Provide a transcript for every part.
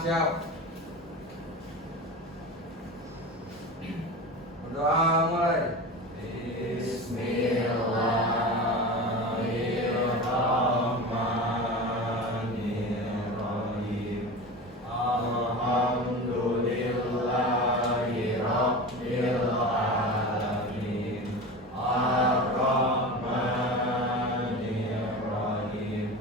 siap. Berdoa mulai. Bismillahirrahmanirrahim. Alhamdulillahi Rabbil Alamin. Ar-Rahmanir-Rahim.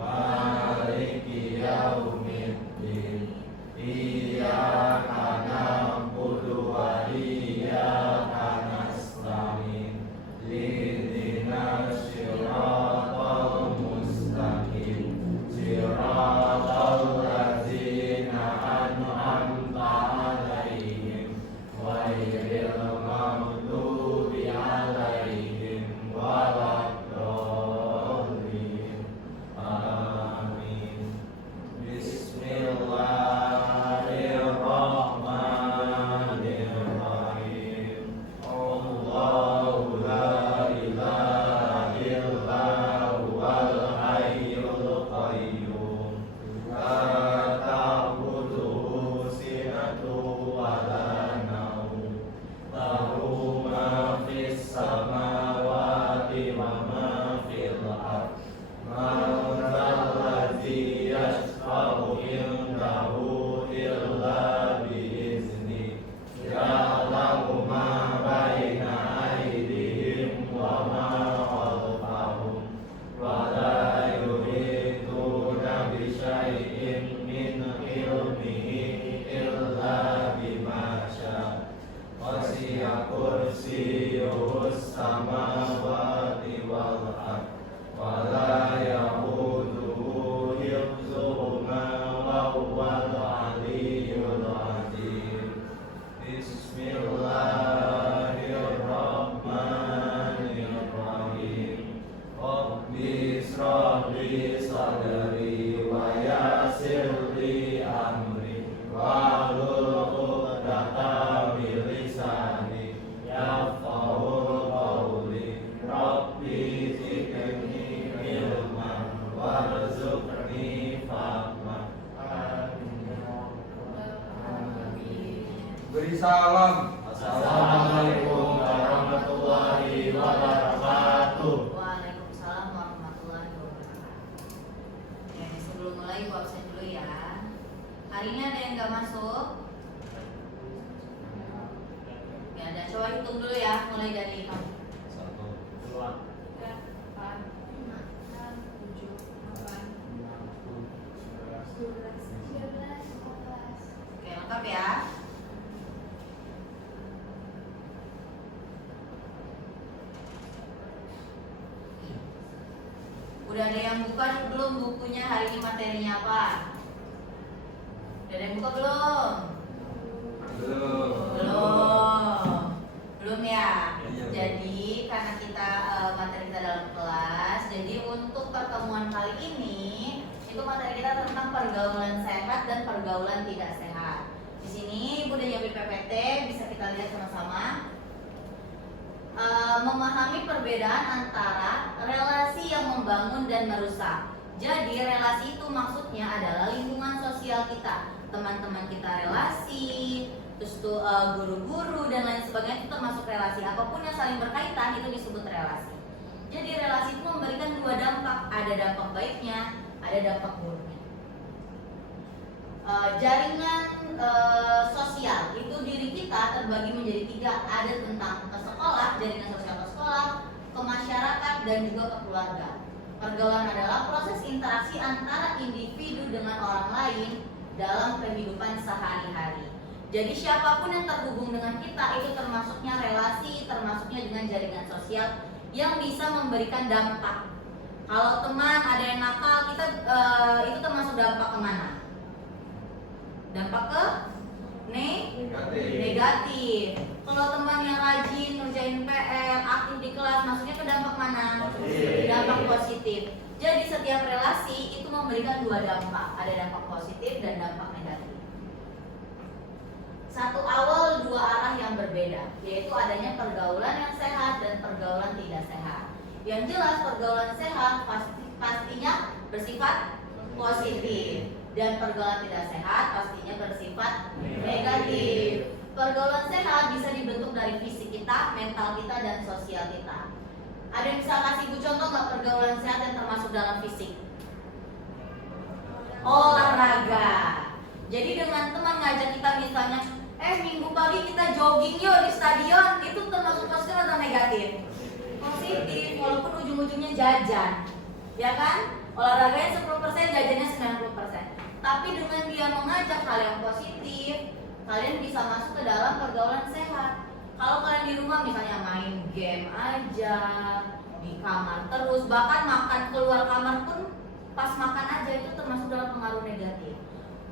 Maliki Yaumiddin. Iyyaka na'budu wa iyyaka nasta'in. Ihdinas siratal mustaqim. Siratal ladzina an'amta 'alaihim ghairil maghdubi 'alaihim waladdallin. Amin. Bismillahirrahmanirrahim. Allahu la ilaha illa huwal hayyul qayyum. La ta'khudhuhu sinatun wa la nawm. Lahu ma fis samawati wa ma fil ardh. Man dzalladzi yashfa'u indahu illa bi'idznih. Ya'lamu ma baina aydihim wa ma khalfahum. Wa la yuhituna bi syai'in min ilmihi illa bima syaa. Wasi'a kursiyyuhus samawati wal ardh. Wa la ya'uduhu hifdzuhuma wa huwal 'aliyyul 'azim. Bismillahirrahmanirrahim. Rabbi ishrah li sadri wa yassir li amri wahlul 'uqdatam min lisani yafqahu qawli. Rabbi zidni ilman warzuqni fahman. Beri salam. Assalamualaikum warahmatullahi wabarakatuh. Waalaikumsalam warahmatullahi wabarakatuh. Ya, sebelum mulai gua absen dulu ya. Hari ini ada yang nggak masuk? Ya, ada. Coba hitung dulu ya, mulai dari kamu. 1 2 Oke, lengkap ya. Udah ada yang buka belum bukunya hari ini materinya apa? Udah ada yang buka belum? Belum. Belum ya. Iya. Jadi karena kita materi kita dalam kelas, jadi untuk pertemuan kali ini itu materi kita tentang pergaulan sehat dan pergaulan tidak sehat. Di sini Ibu udah nyiapin PPT, bisa kita lihat sama-sama. Memahami perbedaan antara relasi yang membangun dan merusak. Jadi relasi itu maksudnya adalah lingkungan sosial kita, teman-teman kita relasi, terus tuh guru-guru dan lain sebagainya itu termasuk relasi. Apapun yang saling berkaitan itu disebut relasi. Jadi relasi itu memberikan dua dampak, ada dampak baiknya, ada dampak buruknya. Jaringan sosial itu diri kita terbagi menjadi tiga, ada tentang ke sekolah, jaringan sosial ke sekolah, ke masyarakat dan juga ke keluarga. Pergaulan adalah proses interaksi antara individu dengan orang lain dalam kehidupan sehari-hari. Jadi siapapun yang terhubung dengan kita itu termasuknya relasi, termasuknya dengan jaringan sosial yang bisa memberikan dampak. Kalau teman ada yang nakal, kita itu termasuk dampak kemana? Dampak ke negatif. Kalau teman yang rajin ngerjain PR, aktif di kelas, maksudnya ke dampak mana? Dampak positif. Jadi setiap relasi itu memberikan dua dampak, ada dampak positif dan dampak negatif. Satu awal dua arah yang berbeda, yaitu adanya pergaulan yang sehat dan pergaulan tidak sehat. Yang jelas pergaulan sehat pastinya bersifat positif Dan pergaulan tidak sehat pastinya bersifat negatif. Pergaulan sehat bisa dibentuk dari fisik kita, mental kita, dan sosial kita. Ada yang bisa kasih ibu contoh nggak pergaulan sehat yang termasuk dalam fisik? Olahraga. Jadi dengan teman ngajak kita misalnya, minggu pagi kita jogging yuk di stadion, itu termasuk positif atau negatif? Positif, walaupun ujung-ujungnya jajan, ya kan? Olahraganya 10%, jajannya 90%. Tapi dengan dia mengajak hal yang positif, kalian bisa masuk ke dalam pergaulan sehat. Kalau kalian di rumah misalnya main game aja, di kamar terus, bahkan makan keluar kamar pun pas makan aja, itu termasuk dalam pengaruh negatif.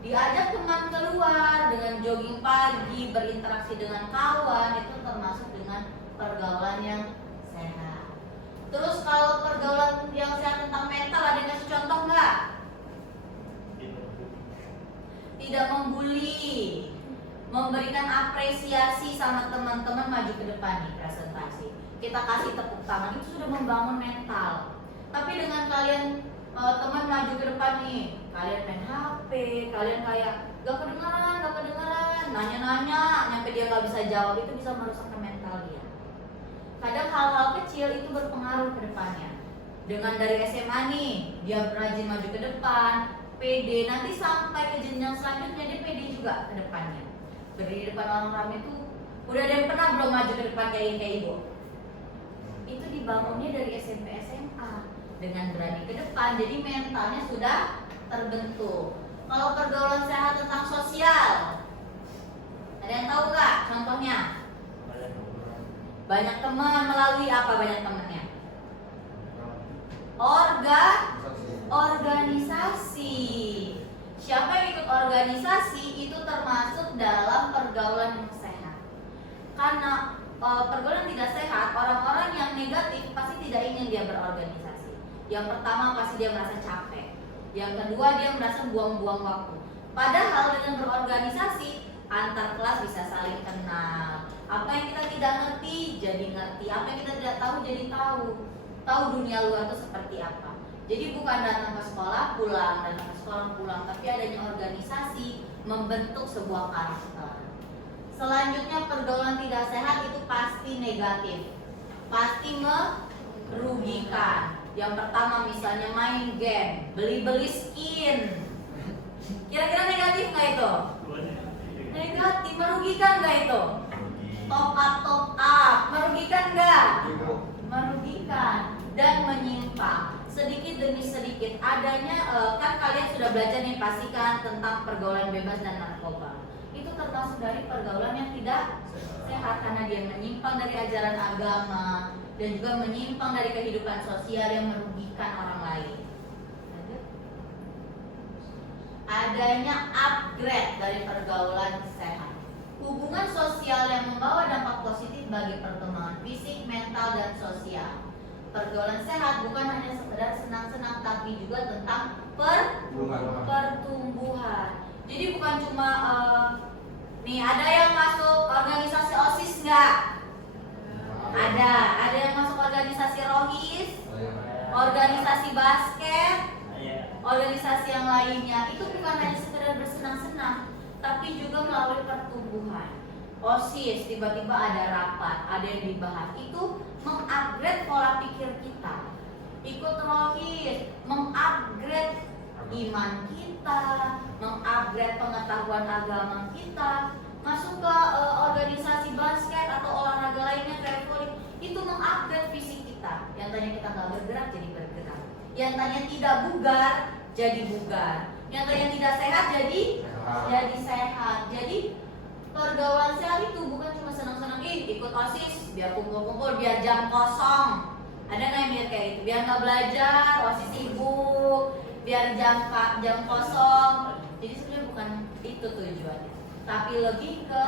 Diajak teman keluar dengan jogging pagi, berinteraksi dengan kawan, itu termasuk dengan pergaulan yang sehat. Terus kalau pergaulan yang sehat tentang mental, ada yang kasih contoh nggak? Tidak membuli, memberikan apresiasi sama teman-teman maju ke depan nih presentasi. Kita kasih tepuk tangan, itu sudah membangun mental. Tapi dengan kalian teman maju ke depan nih, kalian main HP, kalian kayak gak kedengaran, nanya-nanya, nyampe dia gak bisa jawab, itu bisa merusakkan mental dia. Kadang hal-hal kecil itu berpengaruh ke depannya. Dengan dari SMA nih, dia rajin maju ke depan, pede, nanti sampai ke jenjang selanjutnya dia pede juga ke depannya. Berdiri di depan orang ramai itu, udah ada yang pernah belum maju ke depan kayak ibu? Itu dibangunnya dari SMP SMA dengan berani ke depan, jadi mentalnya sudah terbentuk. Kalau pergaulan sehat tentang sosial, ada yang tahu nggak contohnya? Banyak teman, melalui apa banyak temannya? Organisasi. Siapa yang ikut organisasi itu termasuk dalam pergaulan yang sehat. Karena pergaulan tidak sehat, orang-orang yang negatif pasti tidak ingin dia berorganisasi. Yang pertama pasti dia merasa capek. Yang kedua dia merasa buang-buang waktu. Padahal dengan berorganisasi, antar kelas bisa saling kenal. Apa yang kita tidak ngerti jadi ngerti. Apa yang kita tidak tahu jadi tahu. Tahu dunia luar itu seperti apa. Jadi bukan datang ke sekolah pulang, datang ke sekolah pulang, tapi adanya organisasi membentuk sebuah karakter. Selanjutnya pergaulan tidak sehat itu pasti negatif, pasti merugikan. Yang pertama misalnya main game, beli-beli skin. Kira-kira negatif nggak itu? Negatif, merugikan nggak itu? Top up, merugikan nggak? Merugikan dan menyimpang. Sedikit demi sedikit adanya, kan kalian sudah belajar nih pastikan tentang pergaulan bebas dan narkoba. Itu termasuk dari pergaulan yang tidak sehat karena dia menyimpang dari ajaran agama dan juga menyimpang dari kehidupan sosial yang merugikan orang lain. Adanya upgrade dari pergaulan sehat, hubungan sosial yang membawa dampak positif bagi perkembangan fisik, mental, dan sosial. Pergaulan sehat bukan hanya sekedar senang-senang, tapi juga tentang pertumbuhan. Jadi bukan cuma nih ada yang masuk organisasi OSIS nggak? Ada yang masuk organisasi rohis, organisasi basket, organisasi yang lainnya. Itu bukan hanya sekedar bersenang-senang, tapi juga melalui pertumbuhan. OSIS tiba-tiba ada rapat, ada yang dibahas, itu mengupgrade pola pikir kita. Ikut rohis, mengupgrade iman kita, mengupgrade pengetahuan agama kita. Masuk ke organisasi basket atau olahraga lainnya kayak voli, itu mengupgrade fisik kita. Yang tadinya kita nggak bergerak jadi bergerak, yang tadinya tidak bugar jadi bugar, yang tadinya tidak sehat jadi sehat. Jadi pergaulan sehat itu bukan cuma senang-senang ikut OSIS biar kumpul-kumpul, biar jam kosong. Ada nggak yang mikir kayak gitu? Biar nggak belajar, OSIS sibuk, biar jam kosong. Jadi sebenarnya bukan itu tujuannya, tapi lebih ke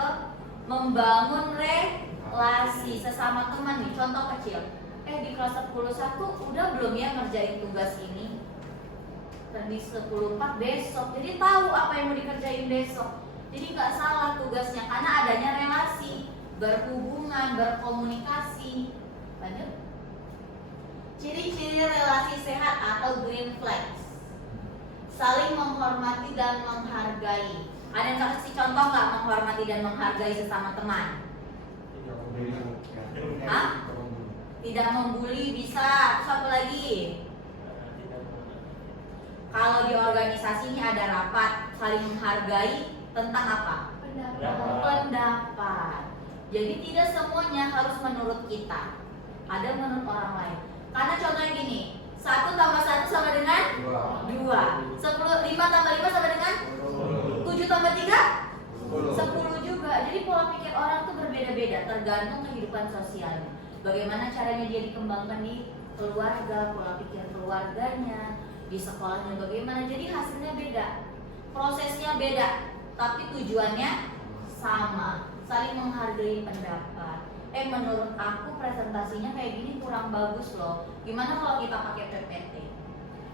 membangun relasi sesama teman nih. Contoh kecil, di kelas 10.1 udah belum ya ngerjain tugas ini? Dan di 10.4 besok, jadi tahu apa yang mau dikerjain besok. Jadi nggak salah tugasnya karena adanya relasi, berhubungan, berkomunikasi. Lanjut. Ciri-ciri relasi sehat atau green flags. saling menghormati dan menghargai. Ada yang kasih contoh nggak menghormati dan menghargai sesama teman? Hah? Tidak membuli bisa. Terus apa lagi? Kalau di organisasi ini ada rapat, saling menghargai tentang apa? Pendapat. Jadi tidak semuanya harus menurut kita. Ada menurut orang lain. Karena contohnya gini, 1 tambah 1 sama dengan 2. 5 tambah 5 sama dengan 7 tambah 3? 10 juga. Jadi pola pikir orang tuh berbeda-beda tergantung kehidupan sosialnya. Bagaimana caranya dia dikembangkan di keluarga, pola pikir keluarganya, di sekolahnya bagaimana. Jadi hasilnya beda, prosesnya beda, tapi tujuannya sama, saling menghargai pendapat. Menurut aku presentasinya kayak gini kurang bagus loh. Gimana kalau kita pakai PPT?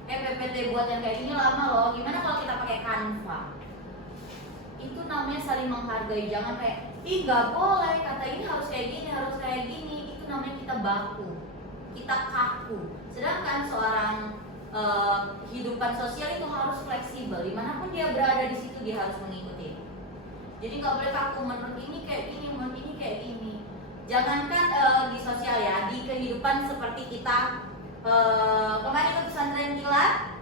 PPT buat yang kayak gini lama loh. Gimana kalau kita pakai Canva? Itu namanya saling menghargai. Jangan kayak, ih nggak boleh, kata ini harus kayak gini, harus kayak gini. Itu namanya kita baku, kita kaku. Sedangkan seorang kehidupan sosial itu harus fleksibel. Dimanapun dia berada di situ dia harus mengikuti. Jadi nggak boleh kaku, menurut ini kayak gini, menurut ini kayak gini. Jangankan di sosial ya, di kehidupan seperti kita kemarin ikut pesantren kilat,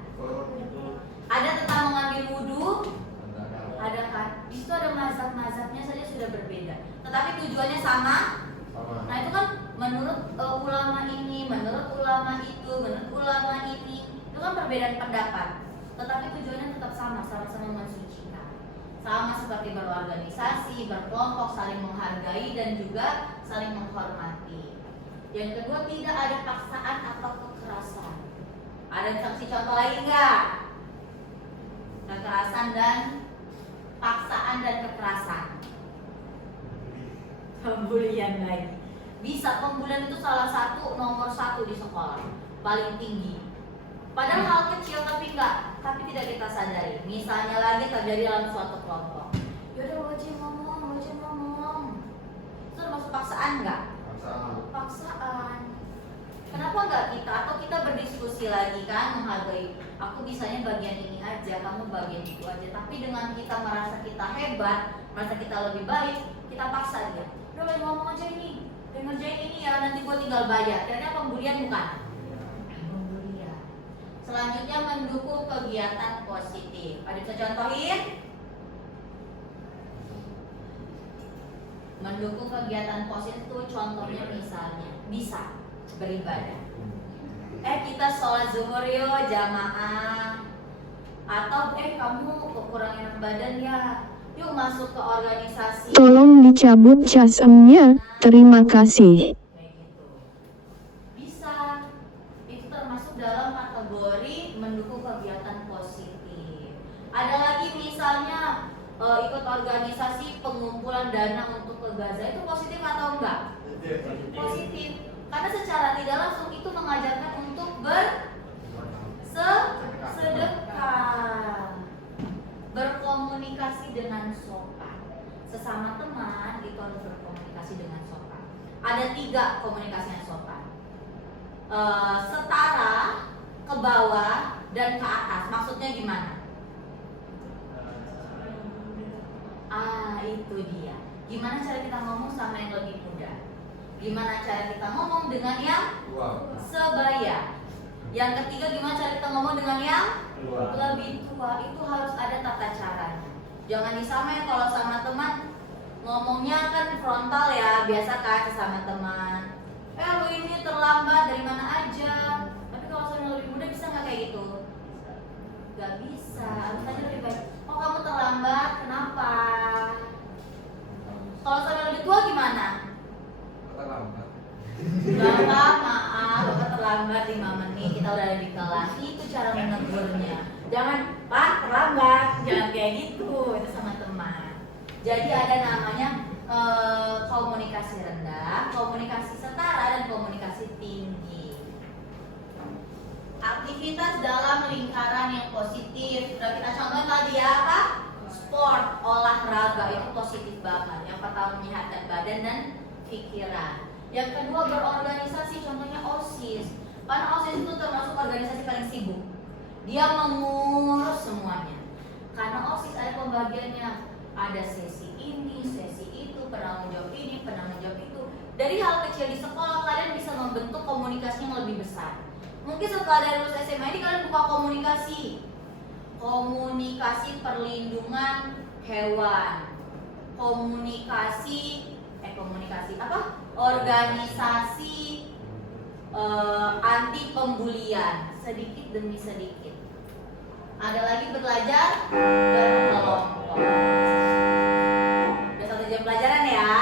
ada tentang mengambil wudhu, ada kan? Di situ ada mazhab-mazhabnya saja sudah berbeda, tetapi tujuannya sama. Nah itu kan menurut ulama ini, menurut ulama itu, menurut ulama ini, itu kan perbedaan pendapat, tetapi tujuannya tetap sama, sama-sama mensucikan. Sama seperti berorganisasi, berkelompok, saling menghargai dan juga saling menghormati. Yang kedua, tidak ada paksaan atau kekerasan. Ada saksi contoh lagi nggak? Kekerasan dan paksaan dan kekerasan. Pembulian lagi. Bisa, pembulian itu salah satu nomor 1 di sekolah, paling tinggi. Padahal hal kecil tapi tidak kita sadari. Misalnya lagi terjadi dalam suatu kelompok. Yaudah wajib ngomong. Itu termasuk paksaan nggak? Paksaan. Kenapa nggak kita atau kita berdiskusi lagi kan, menghargai. Aku bisanya bagian ini aja, kamu bagian itu aja. Tapi dengan kita merasa kita hebat, merasa kita lebih baik, kita paksa dia. Udah lagi ngomong aja ini, dan ngerjain ini ya, nanti gua tinggal bayar. Ternyata pembulian bukan? Pembulian. Selanjutnya mendukung kegiatan positif. Ada bisa contohin? Mendukung kegiatan positif itu contohnya misalnya bisa beribadah. Kita sholat zuhur yuk jamaah. Atau kamu kurang enak badan ya, yuk masuk ke organisasi. Tolong dicabut casemnya, terima kasih. Kayak gitu. Bisa. Itu termasuk dalam kategori mendukung kegiatan positif. Ada lagi misalnya ikut organisasi pengumpulan dana untuk ke Gaza, itu positif atau enggak? Positif. Karena secara tidak langsung itu mengajarkan untuk sedekah, berkomunikasi dengan sopan. Sesama teman itu harus berkomunikasi dengan sopan. Ada 3 komunikasi yang sopan. Setara, ke bawah, dan ke atas. Maksudnya gimana? Itu dia. Gimana cara kita ngomong sama yang lebih muda? Gimana cara kita ngomong dengan yang sebaya? Yang ketiga, gimana cara kita ngomong dengan yang lebih tua? Itu harus ada tata caranya. Jangan disamain kalau sama teman ngomongnya kan frontal ya, biasa kan sesama teman. Lu ini terlambat dari mana aja. Tapi kalau sama yang lebih muda bisa nggak kayak gitu? Gak bisa. Harus tanya lebih baik. Oh kamu terlambat, kenapa? Kalau sama yang lebih tua gimana? Terlambat. Bapak maaf, Bapak terlambat 5 menit, kita udah ada di kelas. Itu cara menegurnya. Jangan, Pak terlambat, jangan kayak gitu. Itu sama teman. Jadi ada namanya komunikasi rendah, komunikasi setara, dan komunikasi tinggi. Aktivitas dalam lingkaran yang positif. Udah kita contohin tadi ya, apa? Sport, olahraga itu positif banget. Yang pertama menyehatkan badan dan pikiran. Yang kedua berorganisasi, contohnya OSIS. Karena OSIS itu termasuk organisasi paling sibuk. Dia mengurus semuanya. Karena OSIS ada pembagiannya, ada sesi ini, sesi itu, penanggung jawab ini, penanggung jawab itu. Dari hal kecil di sekolah kalian bisa membentuk komunikasi yang lebih besar. Mungkin setelah dari lulus SMA ini kalian buka komunikasi perlindungan hewan, komunikasi apa? Organisasi anti pembulian, sedikit demi sedikit. Ada lagi belajar berkelompok. Udah 1 jam pelajaran ya.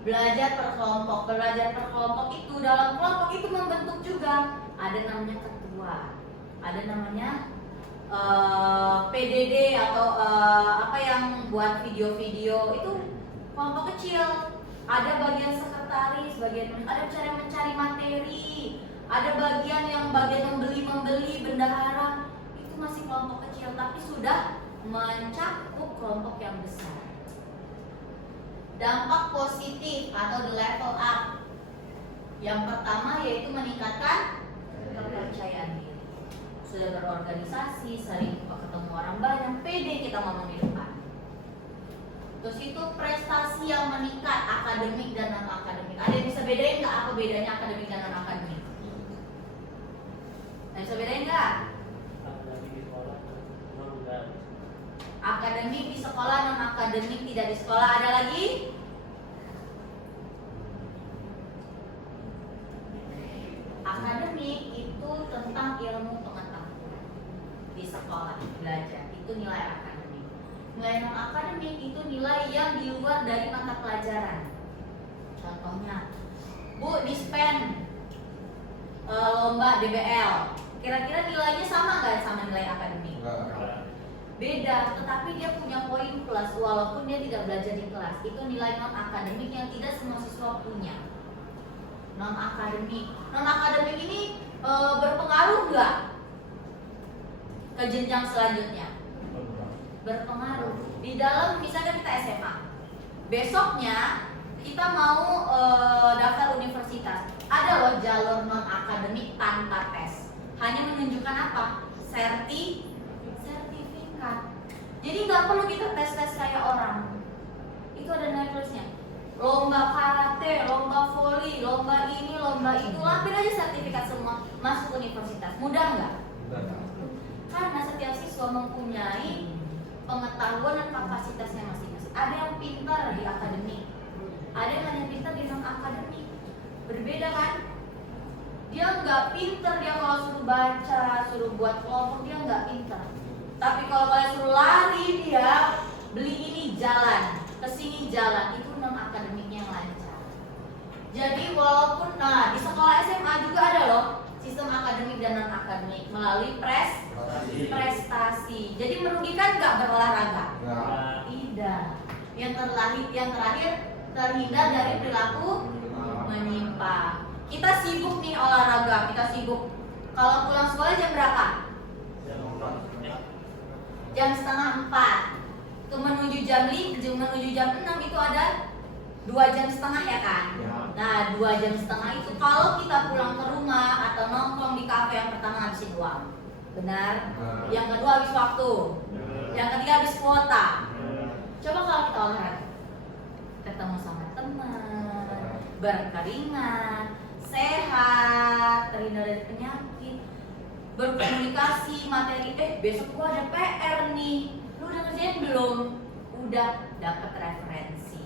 Belajar per kelompok itu dalam kelompok itu membentuk juga. Ada namanya ketua, ada namanya PDD atau apa yang buat video-video itu kelompok kecil. Ada bagian sekretaris, ada cara mencari materi, ada bagian membeli bendahara. Itu masih kelompok kecil tapi sudah mencakup kelompok yang besar. Dampak positif atau the level up. Yang pertama yaitu meningkatkan kepercayaan diri. Sudah berorganisasi, sering ketemu orang banyak, pede kita ngomong di depan. Terus itu prestasi yang meningkat, akademik dan non akademik. Ada yang bisa bedain nggak apa bedanya akademik dan non akademik? Ada yang bisa bedain nggak? Akademik di sekolah, non akademik tidak di sekolah. Ada lagi? Akademik itu tentang ilmu pengetahuan di sekolah belajar, itu nilai akademik. Nilai non akademik itu nilai yang di luar dari mata pelajaran. Contohnya, Bu, dispen lomba DBL, kira-kira nilainya sama nggak sama nilai akademik? Beda, tetapi dia punya poin plus walaupun dia tidak belajar di kelas. Itu nilai non akademik yang tidak semua siswa punya. Non akademik ini berpengaruh nggak ke jenjang selanjutnya? Berpengaruh. Di dalam misalnya kita SMA, besoknya kita mau daftar universitas, ada loh jalur non akademik tanpa tes, hanya menunjukkan apa? Sertifikat. Jadi nggak perlu kita tes kayak orang. Itu ada nilai plusnya. Lomba karate, lomba voli, lomba ini, lomba itu, lampir aja sertifikat semua, masuk universitas. Mudah nggak? Karena setiap siswa mempunyai pengetahuan dan kapasitasnya masing-masing. Ada yang pintar di akademik, ada yang hanya pintar di non akademik. Berbeda kan? Dia nggak pintar, dia kalau suruh baca, suruh buat kelompok dia nggak pintar. Tapi kalau kalian suruh lari dia beli ini jalan, kesini jalan, itu non akademiknya yang lancar. Jadi walaupun di sekolah SMA juga ada loh sistem akademik dan non akademik melalui prestasi. Jadi merugikan nggak berolahraga? Tidak. Yang terakhir terhindar dari perilaku menyimpang. Kita sibuk nih olahraga, kita sibuk. Kalau pulang sekolah jam berapa? Jam 3:30. Itu menuju jam 6 itu ada 2,5 jam ya kan? Nah 2,5 jam itu kalau kita pulang ke rumah atau nongkrong di kafe, yang pertama habisin uang. Benar? Yang kedua habis waktu. Yang ketiga habis kuota. Coba kalau kita olahraga, ketemu sama teman, berkeringat, sehat, terhindar dari penyakit, berkomunikasi, materi. Besok gua ada PR nih. Lu udah ngerjain belum? Udah, dapat referensi.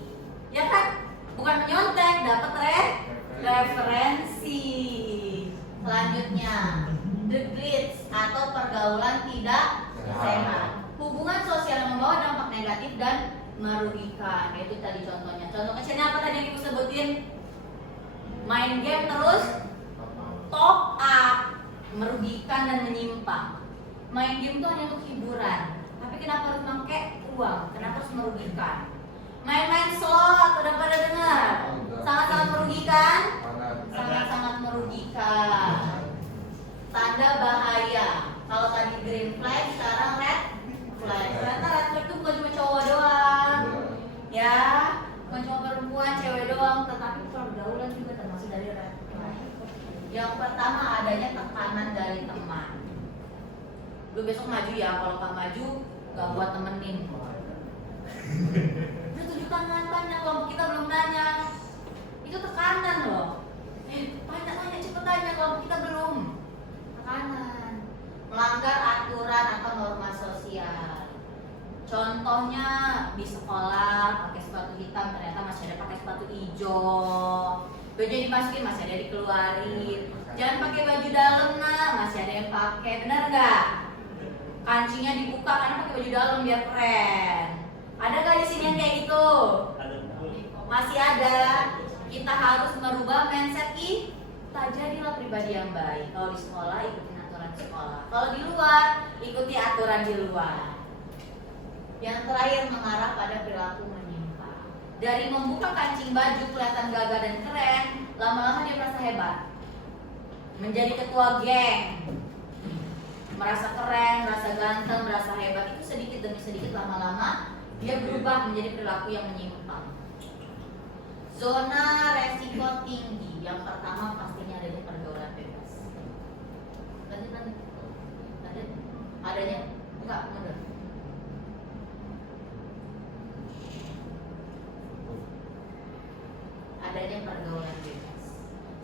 Ya kan? Bukan menyontek, dapat referensi. Selanjutnya, the glitch atau pergaulan tidak sehat. Hubungan sosial yang membawa dampak negatif dan merugikan. Itu tadi contohnya. Contoh kecilnya apa tadi yang ibu sebutin? Main game terus top up, merugikan dan menyimpang. Main game itu hanya untuk hiburan, tapi kenapa harus pakai uang? Kenapa harus merugikan? Main-main slot, udah pada dengar? Sangat-sangat merugikan? Sangat-sangat merugikan. Tanda bahaya. Kalau tadi green flag, sekarang red flag. Ternyata red flag itu bukan cuma cowok doang, ya, bukan cuma perempuan, cewek doang, tetapi pergaulan juga termasuk dari red flag. Yang pertama adanya tekanan dari teman. Lu besok maju ya, kalau nggak maju nggak buat temenin. Udah tunjuk tangan, tanya kelompok kita belum nanya. Itu tekanan loh. Tanya cepet tanya, kelompok kita belum. Tekanan. Melanggar aturan atau norma sosial. Contohnya di sekolah pakai sepatu hitam, ternyata masih ada pakai sepatu hijau. Baju dimasukin masih ada dikeluarin. Jangan pakai baju dalam nah, masih ada yang pakai, benar nggak? Kancingnya dibuka karena pakai baju dalam biar keren. Ada nggak di sini yang kayak gitu? Masih ada. Kita harus merubah mindset kita, jadilah pribadi yang baik. Kalau di sekolah ikutin aturan sekolah. Kalau di luar ikuti aturan di luar. Yang terakhir mengarah pada perilaku menyimpang. Dari membuka kancing baju kelihatan gagah dan keren, lama-lama dia merasa hebat. Menjadi ketua geng, merasa keren, merasa ganteng, merasa hebat. Itu sedikit demi sedikit lama-lama dia berubah menjadi perilaku yang menyimpang. Zona resiko tinggi. Yang pertama pastinya adanya pergaulan bebas. Adanya enggak mundur. Adanya pergaulan bebas.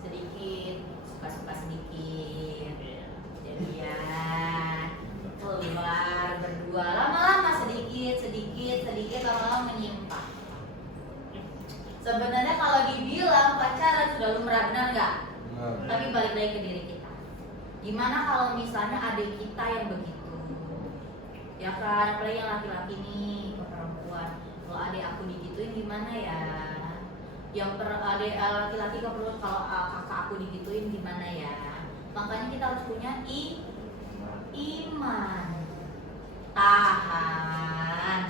Sedikit, suka-suka sedikit. Jadian, keluar berdua, lama-lama sedikit, lama-lama menyimpang. Sebenarnya kalau dibilang pacaran sudah lumrah, benar nggak? Tapi balik lagi ke diri kita. Gimana kalau misalnya adik kita yang begitu? Ya kan, apalagi yang laki-laki nih ke perempuan. Kalau adik aku digituin gimana ya? Yang adik laki-laki ke perempuan, kalau kakak aku digituin gimana ya? Makanya kita harus punya iman. Tahan.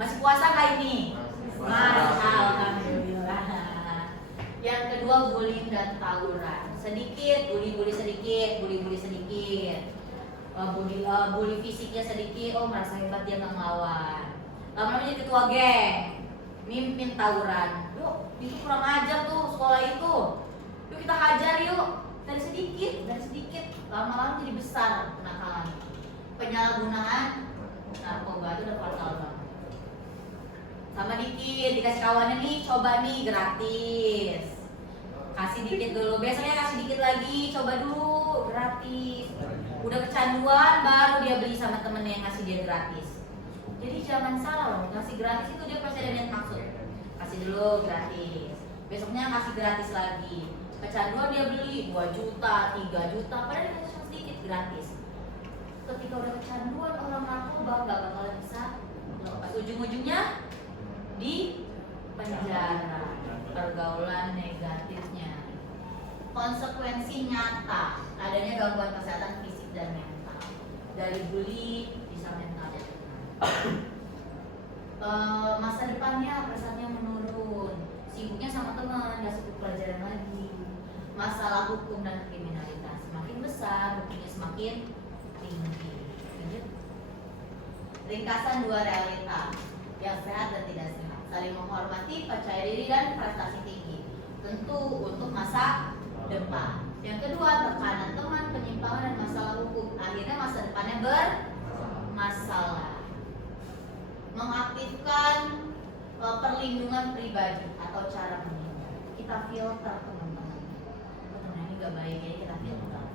Masih puasa nggak ini? Alhamdulillah. Yang kedua bullying dan tawuran. Sedikit, bully sedikit. Bully fisiknya sedikit, merasa hebat dia nggak ngelawan. Lama-lama jadi ketua geng, mimpin tawuran. Yuk, itu kurang ajar tuh sekolah itu. Yuk kita hajar yuk. Dari sedikit, lama-lama jadi besar kenakalan. Penyalahgunaan narkoba itu udah fatal banget. Sama dikit, dikasih kawannya nih, coba nih gratis. Kasih dikit dulu, biasanya kasih dikit lagi, coba dulu gratis. Udah kecanduan, baru dia beli sama temennya yang ngasih dia gratis. Jadi jangan salah loh, ngasih gratis itu dia pasti ada niat maksud. Kasih dulu gratis, besoknya kasih gratis lagi. Kecanduan dia beli 2 juta, 3 juta, padahal dia kasih sedikit gratis. Ketika udah kecanduan orang narkoba gak bakalan bisa lepas, ujung-ujungnya di penjara. Pergaulan negatifnya, konsekuensi nyata adanya gangguan kesehatan fisik dan mental. Dari bully bisa mental dan masa depannya prestasinya menurun, sibuknya sama teman, gak sibuk pelajaran lagi. Masalah hukum dan kriminalitas semakin besar, hukumnya semakin tinggi. Ringkasan 2 realita yang sehat dan tidak sehat. Saling menghormati, percaya diri dan prestasi tinggi. Tentu untuk masa depan. Yang kedua, tekanan teman, penyimpangan dan masalah hukum. Akhirnya masa depannya bermasalah. Mengaktifkan perlindungan pribadi atau cara menghindar. Kita filter teman-teman. Teman ini gak baik ya, kita filter.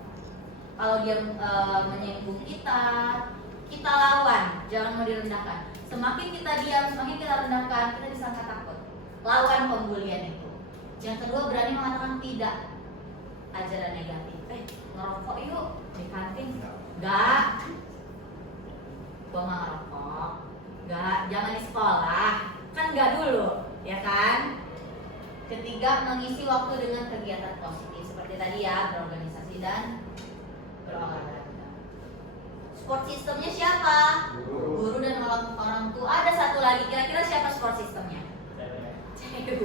Kalau dia menyinggung kita lawan, jangan mau direndahkan. Semakin kita diam, semakin kita rendahkan, kita disangka takut. Lawan pembulian itu. Yang kedua, berani mengatakan tidak. Ajaran negatif. Ngerokok yuk di kantin. Gak. Gua gak ngerokok. Gak, jangan di sekolah. Kan gak dulu, ya kan? Ketiga, mengisi waktu dengan kegiatan positif seperti tadi ya, berorganisasi dan berolahraga. Support sistemnya siapa? Guru dan orang tua. Ada satu lagi, kira-kira siapa support sistemnya? Cewek.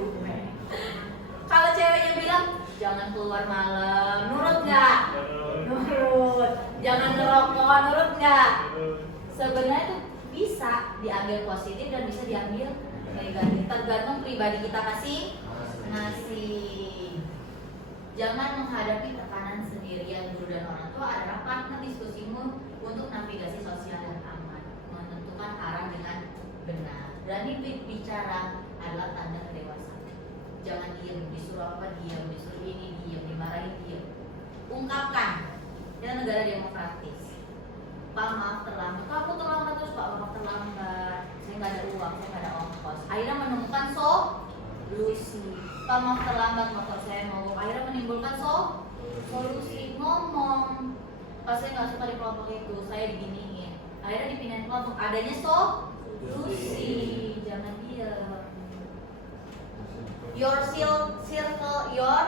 Kalau ceweknya bilang jangan keluar malam, nurut nggak? Nurut. Jangan ngerokok, nurut nggak? Sebenarnya itu bisa diambil positif dan bisa diambil negatif, tergantung pribadi kita masing-masing. Jangan menghadapi tekanan sendirian. Guru dan orang tua adalah partner diskusimu untuk navigasi sosial yang aman, menentukan arah dengan benar. Berani bicara adalah tanda kedewasaan. Jangan diem, disuruh apa diem, disuruh ini diem, dimarahin diem. Ungkapkan. Kita negara demokratis. Pak maaf terlambat, kamu terlambat terus Pak, maaf terlambat. Saya nggak ada uang, saya nggak ada ongkos. Akhirnya menemukan solusi. Pak maaf terlambat, motor saya mogok. Akhirnya menimbulkan solusi. Ngomong. Pak saya nggak suka di kelompok itu, saya diginiin. Akhirnya dipindahin kelompok. Adanya solusi. Jangan diam. Your circle, your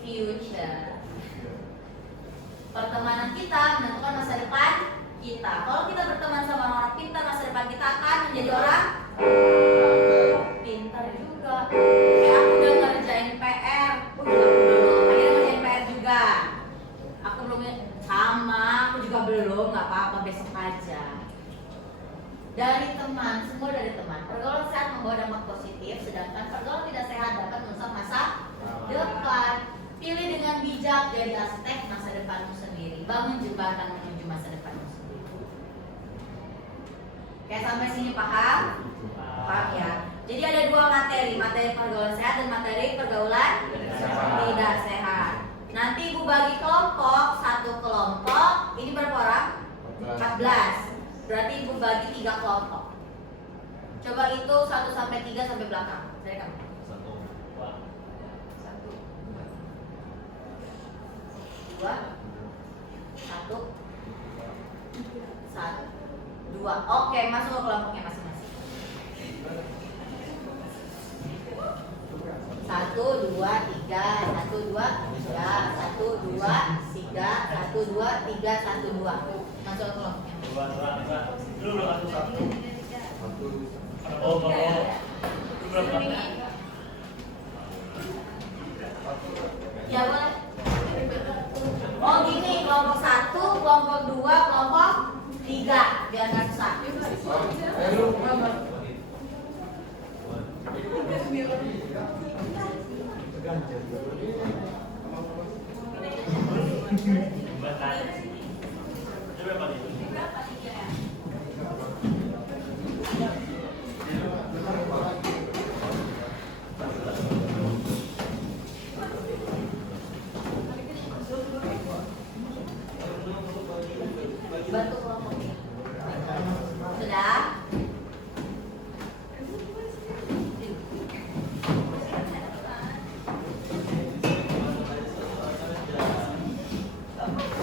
future. Pertemanan kita menentukan masa depan kita. Kalau kita berteman sama orang pintar, masa depan kita akan menjadi orang pintar juga. Kayak aku udah ngerjain PR, aku belum. Akhirnya ngerjain PR juga. Aku belum sama, aku juga belum. Nggak apa-apa, besok aja. Dari teman, semua dari teman. Pergaulan sehat membawa dampak positif, sedangkan pergaulan tidak sehat dapat merusak masa depan. Pilih dengan bijak, jadi arsitek masa depanmu sendiri. Bangun jembatan menuju masa depanmu sendiri. Kayak sampai sini paham? Paham ya? Jadi ada dua materi, materi pergaulan sehat dan materi pergaulan tidak sehat. Nanti ibu bagi kelompok, satu kelompok, ini berapa orang? 14. Berarti ibu bagi 3 kelompok. Coba itu 1 sampai 3 sampai belakang. Dari kamu. 2 1 2. Oke, masuk ke kelompoknya masing-masing. 1 2 3 1 2 3 1 2 3 1 2 3 1 2. Masuk ke kelompoknya. Lu belum satu. Ya boleh. Oh gini, kelompok 1, kelompok 2, kelompok 3, biar nggak susah. Lu mana? Bantu kelompoknya. Sudah?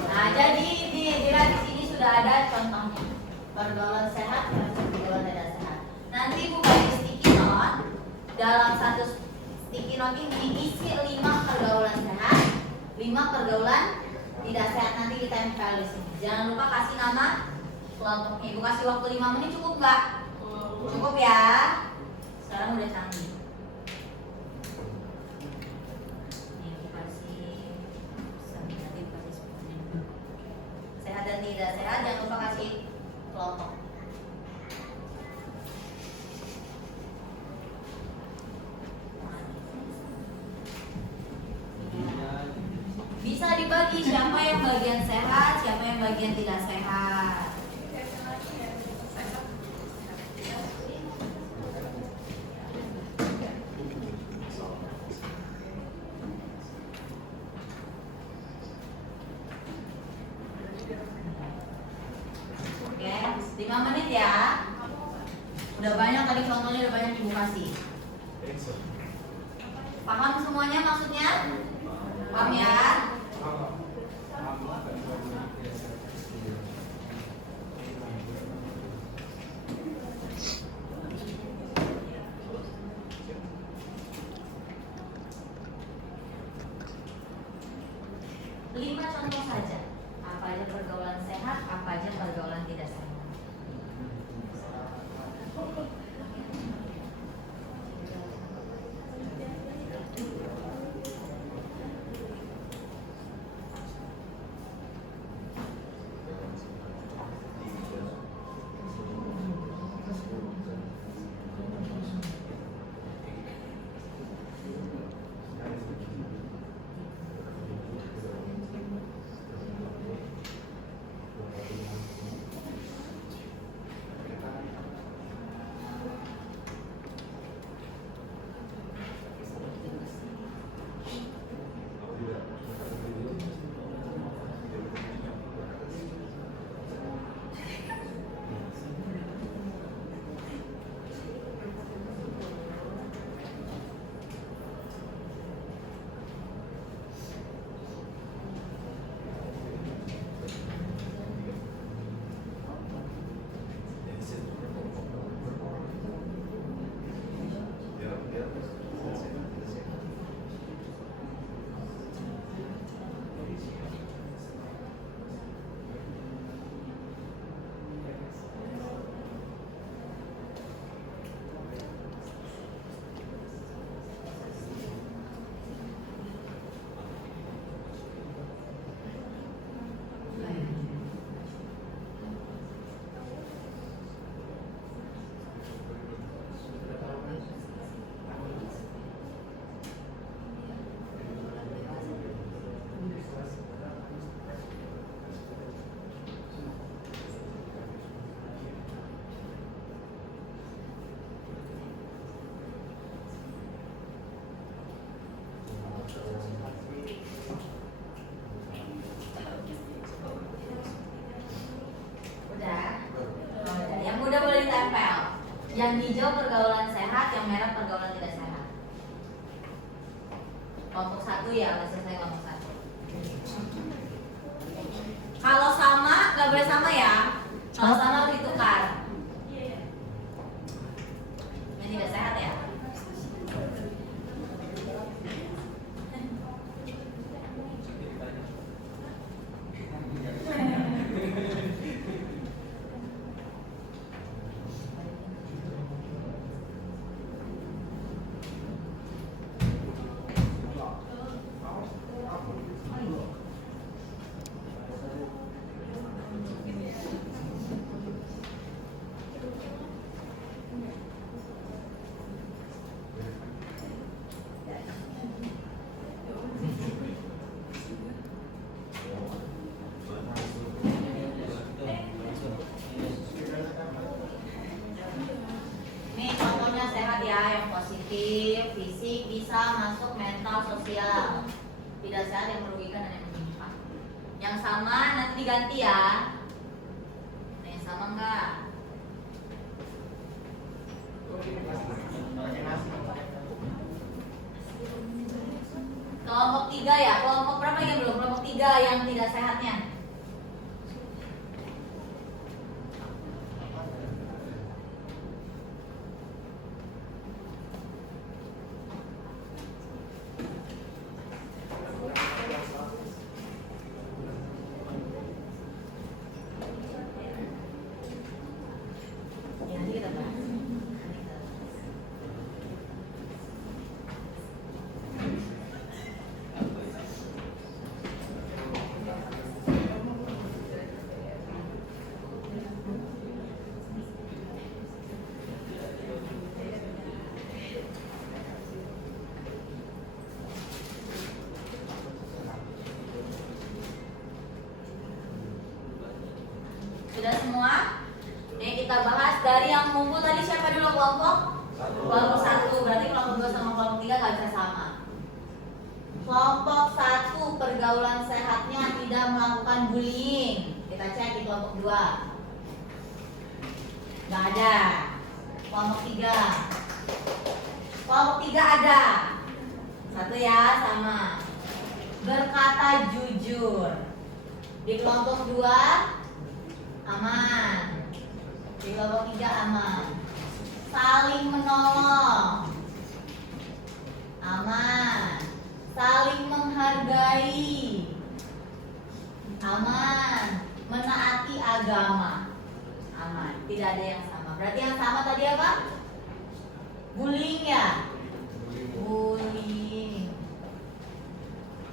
Nah, jadi dilihat di sini sudah ada contohnya. Pergaulan sehat versus pergaulan tidak sehat. Nanti ibu bagi sticky note. Dalam satu sticky note ini isi 5 pergaulan sehat, 5 pergaulan tidak sehat. Nanti ditempel di sini. Jangan lupa kasih nama kelompoknya. Ibu kasih waktu 5 menit cukup nggak? Cukup ya. Sekarang udah canggih. Ibu kasih nanti kasih 10 menit. Sehat dan tidak sehat, jangan lupa kasih kelompok. Bisa dibagi siapa yang bagian sehat, siapa yang bagian tidak sehat. Oke, 5 menit ya. Udah banyak tadi contohnya, udah banyak ibu kasih. Paham semuanya maksudnya? Paham ya? Lima contoh saja. Apa aja pergaulan sehat, apa aja pergaulan tidak sehat. Yang hijau pergaulan sehat, yang merah pergaulan tidak sehat. Kelompok 1 ya, udah selesai kelompok 1. Kalau sama, nggak boleh sama ya. Kalau sama harus ditukar. Yang tidak sehat ya. Nih contohnya sehat ya, yang positif, fisik, bisa masuk mental, sosial. Tidak sehat yang merugikan dan yang menyimpang. Yang sama nanti diganti ya. Nah, yang sama enggak? Kelompok 3 ya, kelompok berapa ya belum? Kelompok 3 yang tidak sehatnya. Ya, nanti kita bahas. Sudah semua? Nih kita bahas dari yang ngumpul tadi siapa dulu kelompok? Kelompok 1, berarti kelompok 2 sama kelompok 3 gak bisa sama. Kelompok 1 pergaulan sehatnya tidak melakukan bullying. Kita cek di kelompok 2. Gak ada. Kelompok 3. Kelompok 3 ada. 1 ya, sama. Berkata jujur. Di kelompok 2 aman. Di kelompok 3 aman. Saling menolong, aman. Saling menghargai, aman. Menaati agama, aman. Tidak ada yang sama. Berarti yang sama tadi apa? Bullying ya? Bullying.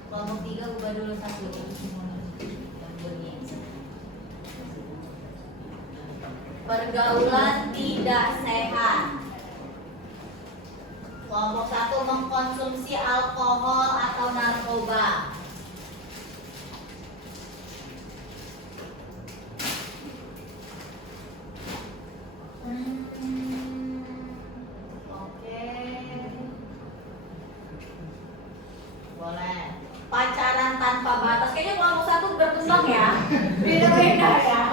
Kelompok 3 ubah dulu 1. Yang bullying. Pergaulan tidak sehat. Kelompok 1 mengkonsumsi alkohol atau narkoba. Oke. Boleh. Pacaran tanpa batas. Kayaknya kelompok 1 berkembang ya. Beda-beda ya.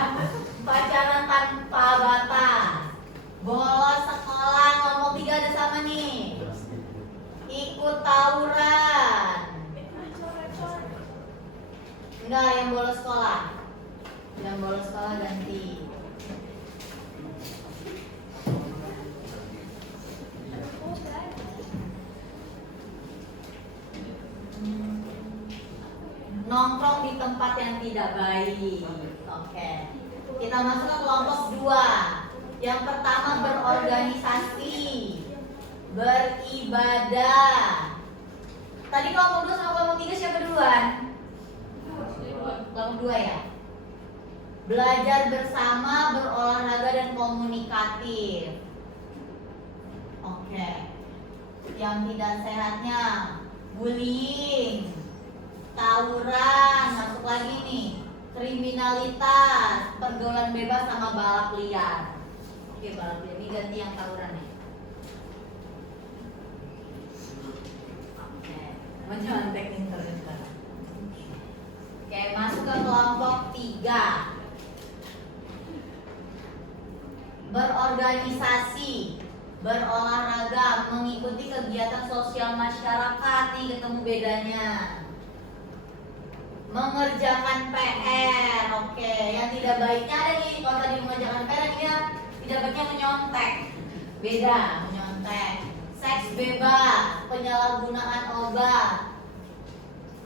Pacaran tanpa batas. Bolos sekolah, kelompok 3 ada sama nih. Ikut tawuran. Enggak, yang bolos sekolah. Yang bolos sekolah ganti. Nongkrong di tempat yang tidak baik. Oke. Kita masuk ke kelompok 2. Yang pertama berorganisasi, beribadah. Tadi kelompok 2 sama kelompok 3 siapa duluan? Kelompok 2 ya. Belajar bersama, berolahraga dan komunikatif. Oke. Yang tidak sehatnya bullying, tawuran, masuk lagi nih. Kriminalitas, pergaulan bebas sama balap liar. Oke, balap liar ini ganti yang tawuran nih. Oke, mencontek internet. Oke, masuk ke kelompok 3. berorganisasi, berolahraga, mengikuti kegiatan sosial masyarakat. Nih ketemu bedanya. Mengerjakan PR. Oke, yang tidak baiknya ada nih. Kalau tadi mengerjakan PR, dia tidak baiknya menyontek. Beda, menyontek. Seks bebas, penyalahgunaan obat,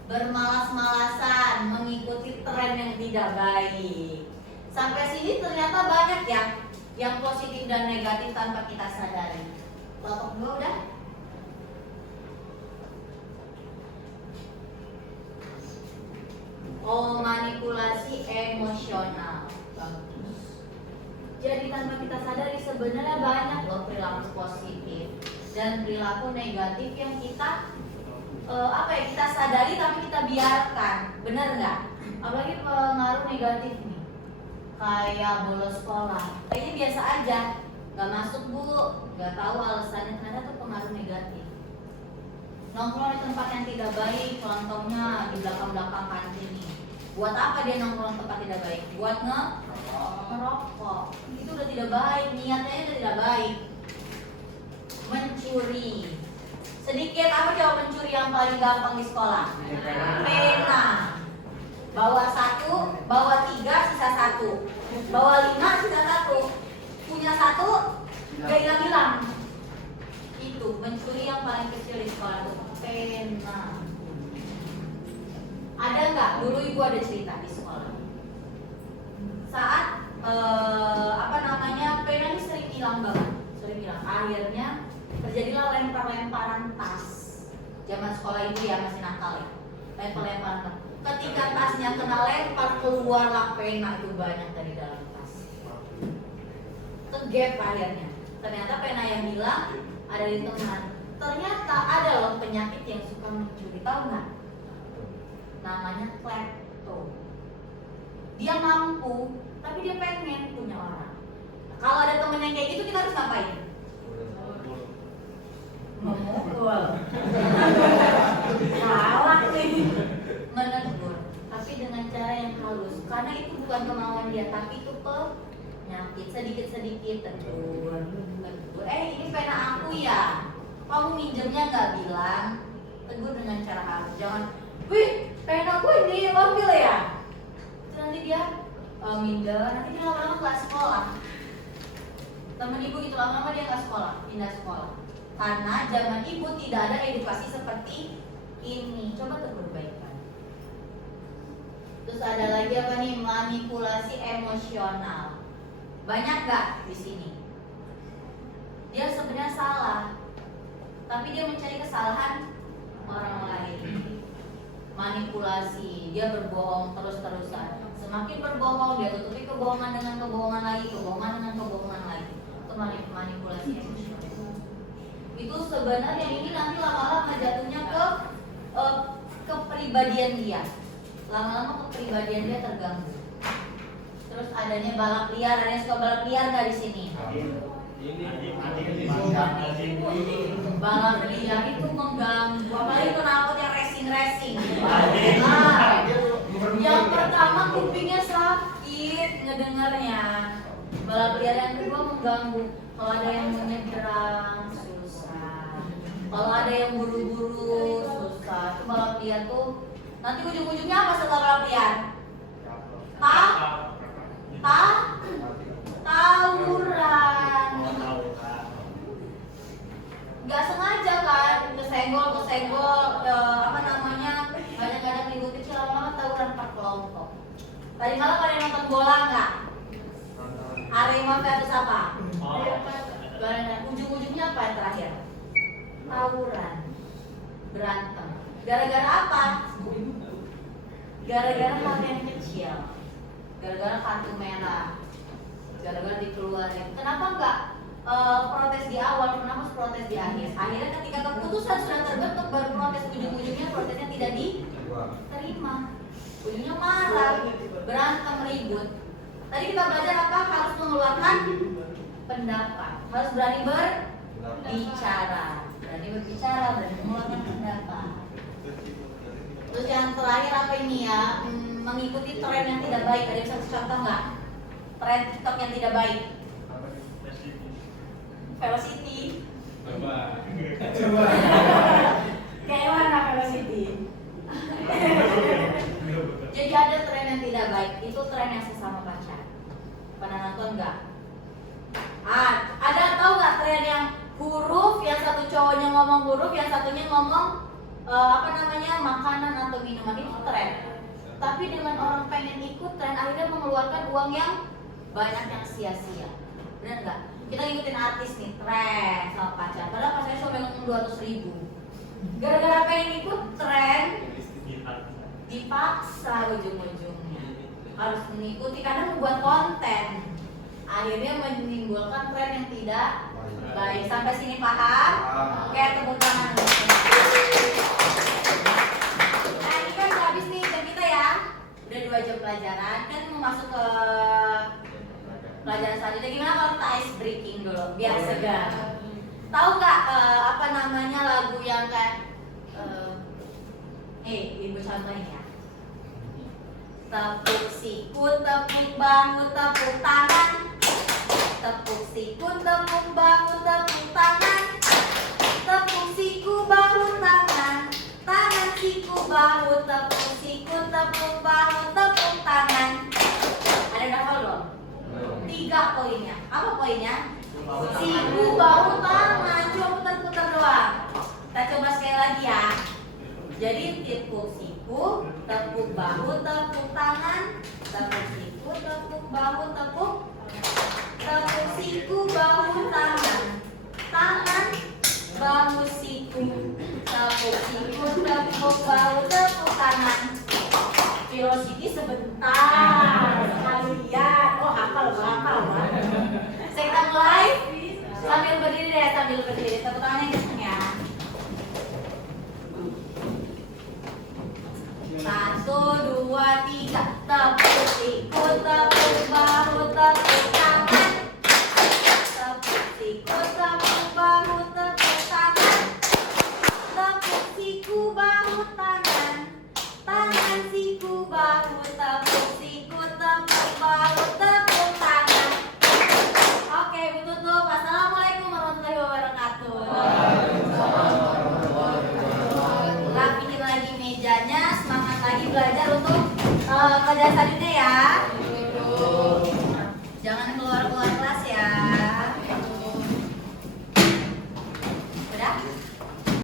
bermalas-malasan, mengikuti tren yang tidak baik. Sampai sini ternyata banyak ya yang positif dan negatif tanpa kita sadari. Kelompok 2 udah? Oh, manipulasi emosional. Bagus. Jadi tanpa kita sadari sebenarnya banyak loh perilaku positif dan perilaku negatif yang kita kita sadari tapi kita biarkan. Benar nggak? Apalagi pengaruh negatif nih, kayak bolos sekolah. Kayaknya biasa aja, nggak masuk bu, nggak tahu alasannya, ternyata tuh pengaruh negatif. Nongkrong di tempat yang tidak baik, contohnya di belakang-belakang kantin nih. Buat apa dia nongkrong tempat tidak baik? Buat ngerokok. Itu udah tidak baik, niatnya udah tidak baik. Mencuri. Sedikit apa coba mencuri yang paling gampang di sekolah? Pena. Bawa 1, bawa 3, sisa 1. Bawa 5, sisa 1. Punya 1, gak hilang-hilang. Itu mencuri yang paling kecil di sekolah itu pena. Ada nggak? Dulu ibu ada cerita di sekolah. Saat pena ini sering hilang banget, sering hilang. Akhirnya terjadilah lempar-lemparan tas. Zaman sekolah ibu ya masih nakal ya. Lempar-lemparan tas. Ketika tasnya kena lempar, keluarlah pena itu banyak dari dalam tas. Kegap akhirnya. Ternyata pena yang hilang ada di teman. Ternyata ada loh penyakit yang suka mencuri, tahu nggak? Namanya klepto. Dia mampu, tapi dia pengen punya orang. Kalau ada temen yang kayak gitu, kita harus ngapain? Memukul. Salah nih. Menegur, tapi dengan cara yang halus. Karena itu bukan kemauan dia, tapi itu penyakit. Sedikit-sedikit tegur. Ini pena aku ya. Kamu minjemnya nggak bilang? Tegur dengan cara halus. Jangan, wih, pena gue ini ambil ya. Terus nanti dia minder, nanti dia lama-lama nggak sekolah. Temen ibu itu lama-lama dia nggak sekolah, pindah sekolah. Karena zaman ibu tidak ada edukasi seperti ini. Coba tegur baik-baik. Terus ada lagi apa nih? Manipulasi emosional. Banyak nggak di sini? Dia sebenarnya salah, tapi dia mencari kesalahan orang lain. Manipulasi, dia berbohong terus-terusan. Semakin berbohong, dia tutupi kebohongan dengan kebohongan lagi, kebohongan dengan kebohongan lagi. Itu manipulasi emosional. Itu sebenarnya ini nanti lama-lama jatuhnya ke kepribadian dia. Lama-lama kepribadian dia terganggu. Terus adanya balap liar, ada yang suka balap liar nggak di sini? Balap liar itu mengganggu, apalagi knalpot yang racing. Yang pertama kupingnya sakit ngedengarnya. Balap liar yang kedua mengganggu. Kalau ada yang menyeberang susah. Kalau ada yang buru-buru susah. Itu balap liar tuh nanti ujung-ujungnya apa setelah balap liar? Tawuran. Gak sengaja kan, kesenggol, banyak-banyak ribut kecil, lama-lama tawuran per kelompok. Tadi malam ada yang nonton bola nggak? Arema versus apa? Ujung-ujungnya apa yang terakhir? Tawuran, berantem. Gara-gara apa? Gara-gara hal yang kecil. Gara-gara kartu merah. Gara-gara dikeluarin. Kenapa nggak protes di awal? Kenapa harus protes di akhir? Akhirnya ketika keputusan sudah terbentuk baru protes, ujung-ujungnya protesnya tidak diterima. Ujungnya marah, berantem, ribut. Tadi kita belajar apa? Harus mengeluarkan pendapat. Harus berani berbicara. Berani berbicara, berani mengeluarkan pendapat. Terus yang terakhir apa ini ya? Mengikuti tren yang tidak baik. Ada yang satu contoh nggak? Tren TikTok yang tidak baik. Velocity. Coba. Kayak mana Velocity? Jadi ada tren yang tidak baik, itu tren yang sesama pacar. Pernah nonton nggak? Ada tahu nggak tren yang huruf, yang satu cowoknya ngomong huruf, yang satunya ngomong makanan atau minuman, itu tren. Tapi dengan orang pengen ikut tren, akhirnya mengeluarkan uang yang banyak yang sia-sia. Benar nggak? Kita ngikutin artis nih, tren sama pacar. Padahal pacarnya cuma ngomong 200.000. Gara-gara pengen ikut tren, dipaksa ujung-ujungnya harus mengikuti karena membuat konten. Akhirnya menimbulkan tren yang tidak baik. Sampai sini paham? Oke, tepuk tangan. Nah, ini kan udah habis nih jam kita ya. Udah 2 jam pelajaran. Kan mau masuk ke pelajaran selanjutnya. Gimana kalau kita ice breaking dulu biar segar? Tahu nggak lagu yang kayak ibu contohin ya. Tepuk siku, tepuk bahu, tepuk tangan. Tepuk siku, tepuk bahu, tepuk tangan. Tepuk siku, bahu, tangan. Tangan, siku, bahu, tepuk siku, tepuk bahu, tepuk tangan. Ada udah hafal belum? 3 poinnya. Apa poinnya? Siku, bahu, tangan. Cuma putar-putar doang. Kita coba sekali lagi ya. Jadi tepuk siku, tepuk bahu, tepuk tangan. Tepuk siku, tepuk bahu, tepuk siku, bahu, tangan. Tangan, bahu, siku. Tepuk siku, tepuk bahu, tepuk tangan. Velocity sebentar. Kalian, hafal banget. Kita mulai sambil berdiri deh, Tepuk tangannya kenceng ya. 1, 2, 3. Tepuk siku, tepuk bahu, tepuk tangan. Tepuk siku, tepuk bahu, tepuk tangan. Tepuk siku, bahu, tangan. Tangan, siku, bahu, tepuk siku, tepuk bahu, tepuk tangan. Oke, Bu tutup. Assalamualaikum warahmatullahi wabarakatuh. Rapiin lagi mejanya, semangat lagi belajar untuk pelajaran